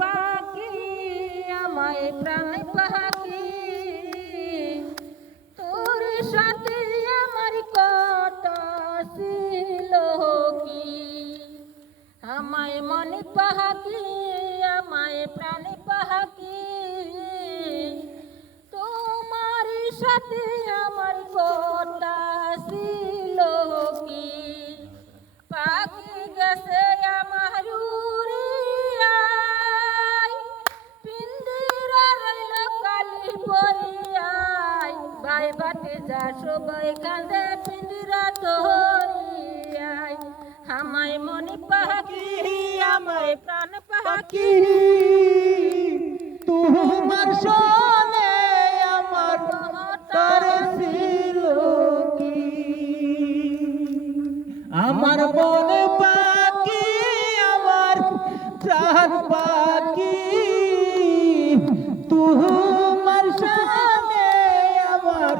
পাখি আমায় প্রাণ পাখি তোর সাথে আমার কথা ছিল কি আমায় মনে পাখি আমায় প্রাণ পাখি তোমার সাথে আমার কথা ছিল কি পাখি গেছে আমার উড়িয়ায় পিঞ্জিরা রইল কালি পরিয়ায় ভাই বাটে যা সবাই কাঁদে পিঞ্জিরা ধরিয়ায় আমায় মনে পাখি আমায় প্রাণ পাখি তোমার সনে আমার তার ছিল কি আমার মনে পাখি আমার প্রাণ পাখি তোমার সনে আমার